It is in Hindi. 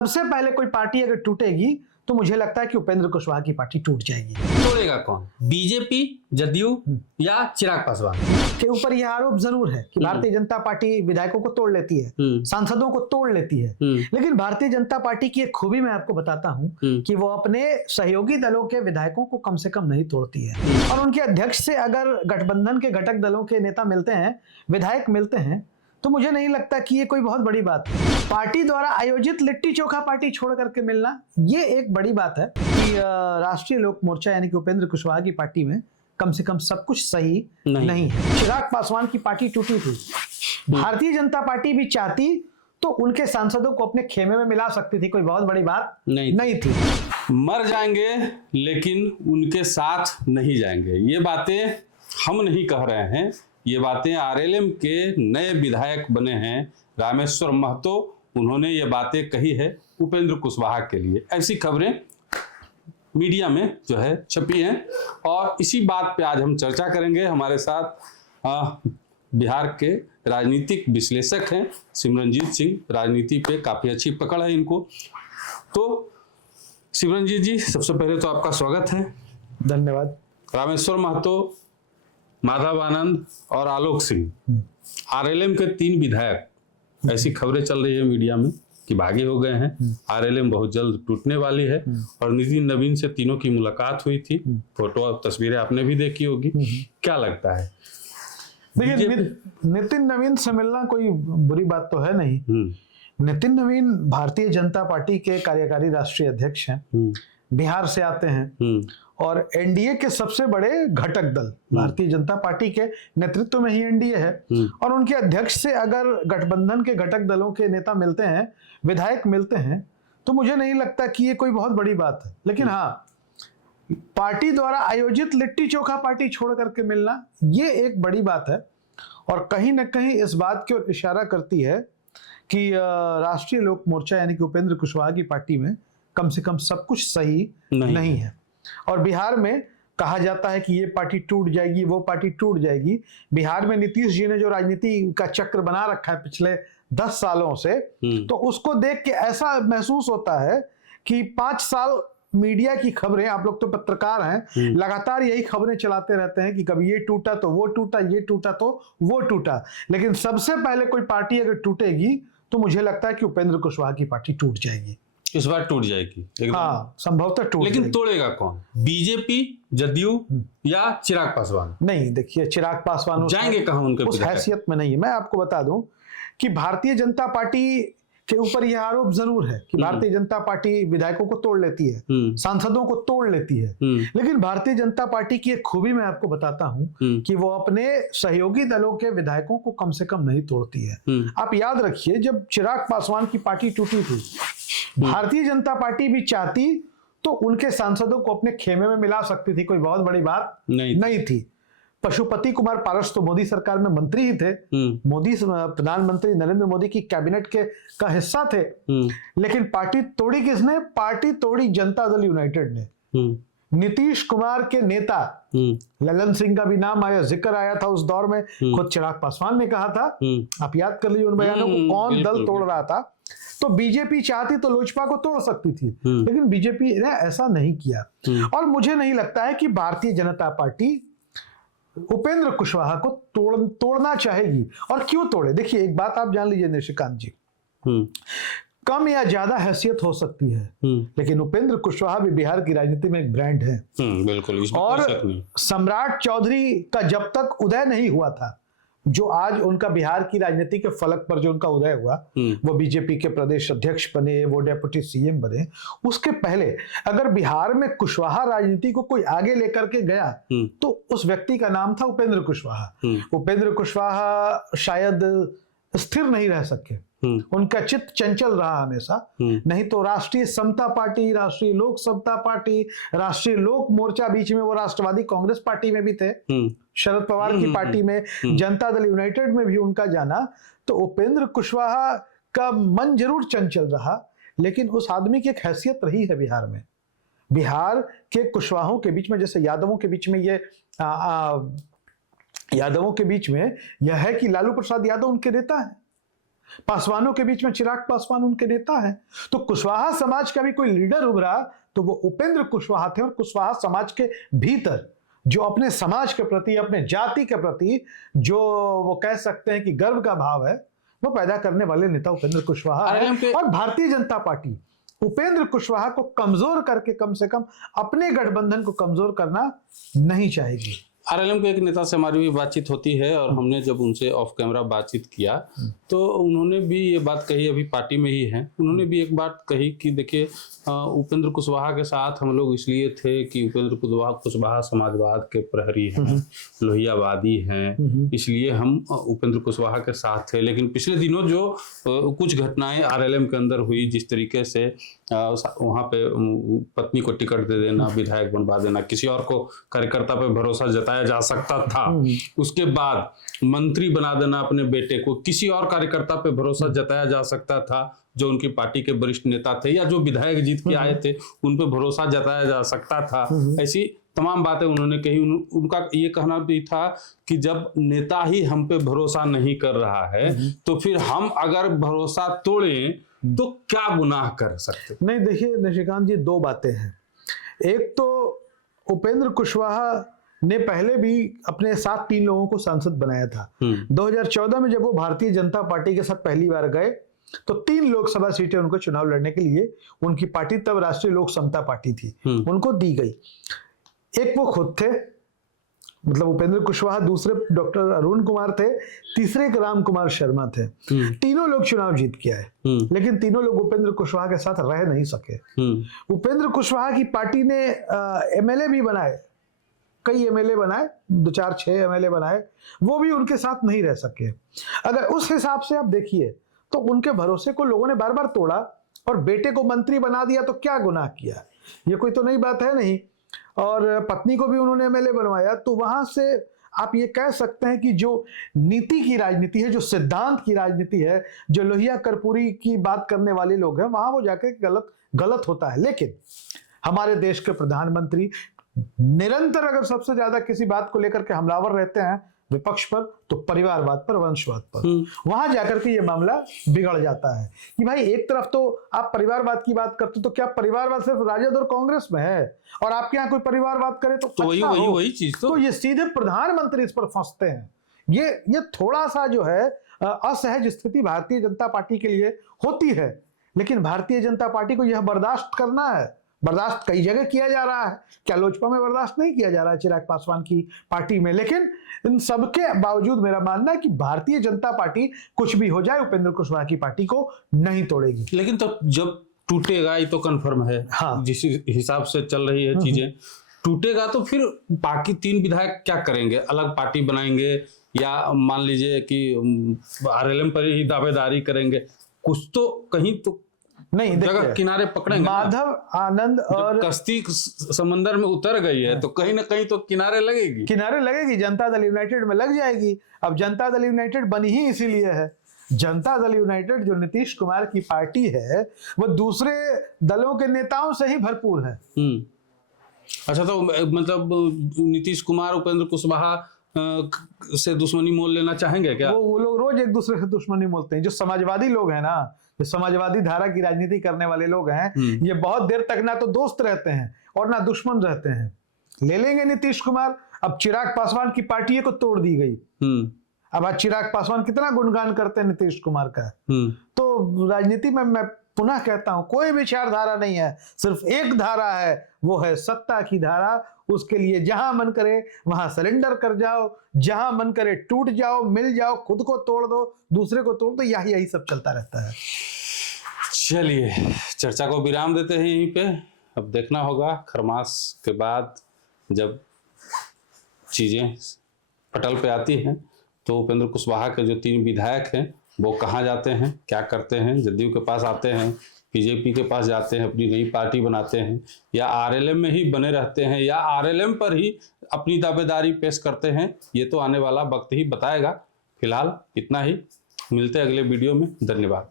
सबसे पहले कोई पार्टी अगर टूटेगी तो मुझे लगता है कि उपेंद्र कुशवाहा की पार्टी टूट जाएगी। तोड़ेगा कौन? बीजेपी, जदयू या चिराग पासवान? के ऊपर यह आरोप जरूर है कि भारतीय जनता पार्टी विधायकों को तोड़ लेती है, सांसदों को तोड़ लेती है। लेकिन भारतीय जनता पार्टी की एक खूबी मैं आपको बताता हूं कि वो अपने सहयोगी दलों के विधायकों को कम से कम नहीं तोड़ती है। और उनके अध्यक्ष से अगर गठबंधन के घटक दलों के नेता मिलते हैं, विधायक मिलते हैं, तो मुझे नहीं लगता कि ये कोई बहुत बड़ी बात है। पार्टी द्वारा आयोजित लिट्टी चोखा पार्टी छोड़ करके मिलना ये एक बड़ी बात है कि राष्ट्रीय लोक मोर्चा यानी कि उपेंद्र कुशवाहा की पार्टी में कम से कम सब कुछ सही नहीं है। चिराग पासवान की पार्टी टूटी थी, भारतीय जनता पार्टी भी चाहती तो उनके सांसदों को अपने खेमे में मिला सकती थी, कोई बहुत बड़ी बात नहीं थी। मर जाएंगे लेकिन उनके साथ नहीं जाएंगे, ये बातें हम नहीं कह रहे हैं, ये बातें आरएलएम के नए विधायक बने हैं रामेश्वर महतो, उन्होंने ये बातें कही है उपेंद्र कुशवाहा के लिए। ऐसी खबरें मीडिया में जो है छपी हैं और इसी बात पे आज हम चर्चा करेंगे। हमारे साथ बिहार के राजनीतिक विश्लेषक हैं सिमरनजीत सिंह, राजनीति पे काफी अच्छी पकड़ है इनको। तो सिमरनजीत जी, सबसे पहले तो आपका स्वागत है। धन्यवाद। रामेश्वर महतो, माधव आनंद और आलोक सिंह, आरएलएम के 3 विधायक, ऐसी खबरें चल रही है मीडिया में कि भागे हो गए हैं, आरएलएम बहुत जल्द टूटने वाली है। और नितिन नवीन से तीनों की मुलाकात हुई थी, फोटो और तस्वीरें आपने भी देखी होगी, क्या लगता है? देखिए, नितिन नवीन से मिलना कोई बुरी बात तो है नहीं। नितिन नवीन भारतीय जनता पार्टी के कार्यकारी राष्ट्रीय अध्यक्ष हैं, बिहार से आते हैं और एनडीए के सबसे बड़े घटक दल भारतीय जनता पार्टी के नेतृत्व में ही एनडीए है। और उनके अध्यक्ष से अगर गठबंधन के घटक दलों के नेता मिलते हैं, विधायक मिलते हैं, तो मुझे नहीं लगता कि ये कोई बहुत बड़ी बात है। लेकिन हाँ, पार्टी द्वारा आयोजित लिट्टी चोखा पार्टी छोड़ करके मिलना ये एक बड़ी बात है और कहीं ना कहीं इस बात की ओर इशारा करती है कि राष्ट्रीय लोक मोर्चा यानी कि उपेंद्र कुशवाहा की पार्टी में कम से कम सब कुछ सही नहीं है। और बिहार में कहा जाता है कि ये पार्टी टूट जाएगी, वो पार्टी टूट जाएगी। बिहार में नीतीश जी ने जो राजनीति का चक्र बना रखा है पिछले 10 सालों से, तो उसको देख के ऐसा महसूस होता है कि 5 साल मीडिया की खबरें, आप लोग तो पत्रकार हैं, लगातार यही खबरें चलाते रहते हैं कि कभी ये टूटा तो वो टूटा, ये टूटा तो वो टूटा। लेकिन सबसे पहले कोई पार्टी अगर टूटेगी तो मुझे लगता है कि उपेंद्र कुशवाहा की पार्टी टूट जाएगी। इस बार टूट जाएगी? हाँ, संभवतः टूट लेकिन जाएगी। तोड़ेगा कौन? बीजेपी, जदयू या चिराग पासवान? नहीं, देखिए, चिराग पासवान जाएंगे कहां? उनके उस हैसियत में नहीं है। मैं आपको बता दूं कि भारतीय जनता पार्टी के ऊपर यह आरोप जरूर है कि भारतीय जनता पार्टी विधायकों को तोड़ लेती है, सांसदों को तोड़ लेती है। लेकिन भारतीय जनता पार्टी की एक खूबी मैं आपको बताता हूं कि वो अपने सहयोगी दलों के विधायकों को कम से कम नहीं तोड़ती है। आप याद रखिए, जब चिराग पासवान की पार्टी टूटी थी, भारतीय जनता पार्टी भी चाहती तो उनके सांसदों को अपने खेमे में मिला सकती थी, कोई बहुत बड़ी बात नहीं थी। पशुपति कुमार पारस तो मोदी सरकार में मंत्री ही थे, मोदी प्रधानमंत्री नरेंद्र मोदी की कैबिनेट का हिस्सा थे। लेकिन पार्टी तोड़ी किसने? पार्टी तोड़ी जनता दल यूनाइटेड ने। नीतीश कुमार के नेता ललन सिंह का भी नाम आया, जिक्र आया था उस दौर में, खुद चिराग पासवान ने कहा था, आप याद कर लीजिए उन बयानों को, कौन दल तोड़ रहा था। तो बीजेपी चाहती तो लोजपा को तोड़ सकती थी, लेकिन बीजेपी ने ऐसा नहीं किया। और मुझे नहीं लगता है कि भारतीय जनता पार्टी उपेंद्र कुशवाहा को तोड़ना चाहेगी। और क्यों तोड़े? देखिए, एक बात आप जान लीजिए निशिकांत जी, कम या ज्यादा हैसियत हो सकती है, लेकिन उपेंद्र कुशवाहा भी बिहार की राजनीति में एक ब्रांड है। बिल्कुल। और सम्राट चौधरी का जब तक उदय नहीं हुआ था, जो आज उनका बिहार की राजनीति के फलक पर जो उनका उदय हुआ, वो बीजेपी के प्रदेश अध्यक्ष बने, वो डेप्यूटी सीएम बने, उसके पहले अगर बिहार में कुशवाहा राजनीति को कोई आगे लेकर के गया तो उस व्यक्ति का नाम था उपेंद्र कुशवाहा। उपेंद्र कुशवाहा शायद स्थिर नहीं रह सके, उनका चित्त चंचल रहा हमेशा। नहीं तो राष्ट्रीय समता पार्टी, राष्ट्रीय लोक समता पार्टी, राष्ट्रीय लोक मोर्चा, बीच में वो राष्ट्रवादी कांग्रेस पार्टी में भी थे, शरद पवार की पार्टी में, जनता दल यूनाइटेड में भी उनका जाना। तो उपेंद्र कुशवाहा का मन जरूर चंचल रहा, लेकिन उस आदमी की एक हैसियत रही है बिहार में। बिहार के कुशवाहों के बीच में, जैसे यादवों के बीच में यादवों के बीच में यह है कि लालू प्रसाद यादव उनके नेता हैं, पासवानों के बीच में चिराग पासवान उनके नेता हैं। तो कुशवाहा समाज का भी कोई लीडर उभरा तो वो उपेंद्र कुशवाहा थे। और कुशवाहा समाज के भीतर जो अपने समाज के प्रति, अपने जाति के प्रति जो वो कह सकते हैं कि गर्व का भाव है, वो पैदा करने वाले नेता उपेंद्र कुशवाहा है। और भारतीय जनता पार्टी उपेंद्र कुशवाहा को कमजोर करके कम से कम अपने गठबंधन को कमजोर करना नहीं चाहेगी। आरएलएम के एक नेता से हमारी भी बातचीत होती है और हमने जब उनसे ऑफ कैमरा बातचीत किया तो उन्होंने भी ये बात कही, अभी पार्टी में ही है, उन्होंने भी एक बात कही कि देखिए उपेंद्र कुशवाहा के साथ हम लोग इसलिए थे कि उपेंद्र कुशवाहा समाजवाद के प्रहरी हैं, लोहियावादी हैं, इसलिए हम उपेंद्र कुशवाहा के साथ थे। लेकिन पिछले दिनों जो कुछ घटनाएं आरएलएम के अंदर हुई, जिस तरीके से वहाँ पे पत्नी को टिकट दे देना, विधायक बनवा देना, किसी और को कार्यकर्ता पे भरोसा जताया जा सकता था, उसके बाद मंत्री बना देना अपने बेटे को, किसी और कार्यकर्ता पे भरोसा जताया जा सकता था जो उनकी पार्टी के वरिष्ठ नेता थे या जो विधायक जीत के आए थे उन पे भरोसा जताया जा सकता था। ऐसी तमाम बातें उन्होंने कही। उनका ये कहना भी था कि जब नेता ही हम पे भरोसा नहीं कर रहा है तो फिर हम अगर भरोसा तोड़ें तो क्या गुनाह कर सकते। नहीं, देखिए निशिकांत जी, दो बातें हैं। एक तो उपेंद्र कुशवाहा ने पहले भी अपने साथ 3 लोगों को सांसद बनाया था। 2014 में जब वो भारतीय जनता पार्टी के साथ पहली बार गए तो 3 लोकसभा सीटें उनको चुनाव लड़ने के लिए उनकी पार्टी, तब राष्ट्रीय लोक समता पार्टी थी, उनको दी गई। एक वो खुद थे, मतलब उपेंद्र कुशवाहा, दूसरे डॉक्टर अरुण कुमार थे, तीसरे एक राम कुमार शर्मा थे। तीनों लोग चुनाव जीत के आए, लेकिन तीनों लोग उपेंद्र कुशवाहा के साथ रह नहीं सके। उपेंद्र कुशवाहा की पार्टी ने एमएलए भी बनाए, कई एमएलए बनाए, 2-4-6 एमएलए बनाए, वो भी उनके साथ नहीं रह सके। अगर उस हिसाब से आप देखिए तो उनके भरोसे को लोगों ने बार बार तोड़ा और बेटे को मंत्री बना दिया, तो क्या गुनाह किया? ये कोई तो नई बात है नहीं। और पत्नी को भी उन्होंने एमएलए बनवाया। तो वहां से आप ये कह सकते हैं कि जो नीति की राजनीति है, जो सिद्धांत की राजनीति है, जो लोहिया कर्पूरी की बात करने वाले लोग हैं, वहां वो जाके गलत होता है। लेकिन हमारे देश के प्रधानमंत्री निरंतर अगर सबसे ज्यादा किसी बात को लेकर के हमलावर रहते हैं विपक्ष पर, तो परिवारवाद पर, वंशवाद पर, वहां जाकर के ये मामला बिगड़ जाता है कि भाई एक तरफ तो आप परिवारवाद की बात करते, तो क्या परिवारवाद सिर्फ राजद और कांग्रेस में है? और आपके यहाँ कोई परिवारवाद करे तो वही चीज तो ये सीधे प्रधानमंत्री इस पर फंसते हैं। ये थोड़ा सा जो है असहज स्थिति भारतीय जनता पार्टी के लिए होती है। लेकिन भारतीय जनता पार्टी को यह बर्दाश्त करना है। बर्दाश्त कई जगह किया जा रहा है, क्या लोजपा में बर्दाश्त नहीं किया जा रहा है चिराग पासवान की पार्टी में? लेकिन इन सबके बावजूद मेरा मानना है कि भारतीय जनता पार्टी कुछ भी हो जाए उपेंद्र कुशवाहा की पार्टी को नहीं तोड़ेगी। लेकिन तो जब टूटेगा ये तो कंफर्म है। हाँ। जिस हिसाब से चल रही है चीजें, टूटेगा तो फिर बाकी 3 विधायक क्या करेंगे? अलग पार्टी बनाएंगे या मान लीजिए कि आरएलएम पर ही दावेदारी करेंगे? कुछ तो कहीं तो नहीं, जगह किनारे पकड़ेंगे। माधव आनंद और कश्ती समंदर में उतर गई है तो कहीं ना कहीं तो किनारे लगेगी। जनता दल यूनाइटेड में लग जाएगी। अब जनता दल यूनाइटेड बनी ही इसीलिए है। जनता दल यूनाइटेड जो नीतीश कुमार की पार्टी है, वो दूसरे दलों के नेताओं से ही भरपूर है। अच्छा, तो मतलब नीतीश कुमार उपेंद्र कुशवाहा से दुश्मनी मोल लेना चाहेंगे क्या? वो लोग रोज एक दूसरे से दुश्मनी मोलते हैं। जो समाजवादी लोग हैं ना, जो समाजवादी धारा की राजनीति करने वाले लोग हैं, ये बहुत देर तक ना तो दोस्त रहते हैं और ना दुश्मन रहते हैं। ले लेंगे नीतीश कुमार। अब चिराग पासवान की पार्टी को तोड़ दी गई। अब आज चिराग पासवान कितना गुणगान करते हैं नीतीश कुमार का। तो राजनीति में मैं पुनः कहता हूं, कोई विचारधारा नहीं है, सिर्फ एक धारा है, वो है सत्ता की धारा। उसके लिए जहां मन करे वहां सरेंडर कर जाओ, जहां मन करे टूट जाओ, मिल जाओ, खुद को तोड़ दो, दूसरे को तोड़ दो, यही सब चलता रहता है। चलिए, चर्चा को विराम देते हैं यहीं पे। अब देखना होगा खरमास के बाद जब चीजें पटल पे आती हैं तो उपेंद्र कुशवाहा के जो 3 विधायक हैं वो कहाँ जाते हैं, क्या करते हैं? जदयू के पास आते हैं, बीजेपी के पास जाते हैं, अपनी नई पार्टी बनाते हैं, या आरएलएम में ही बने रहते हैं, या आरएलएम पर ही अपनी दावेदारी पेश करते हैं? ये तो आने वाला वक्त ही बताएगा। फिलहाल इतना ही, मिलते हैं अगले वीडियो में। धन्यवाद।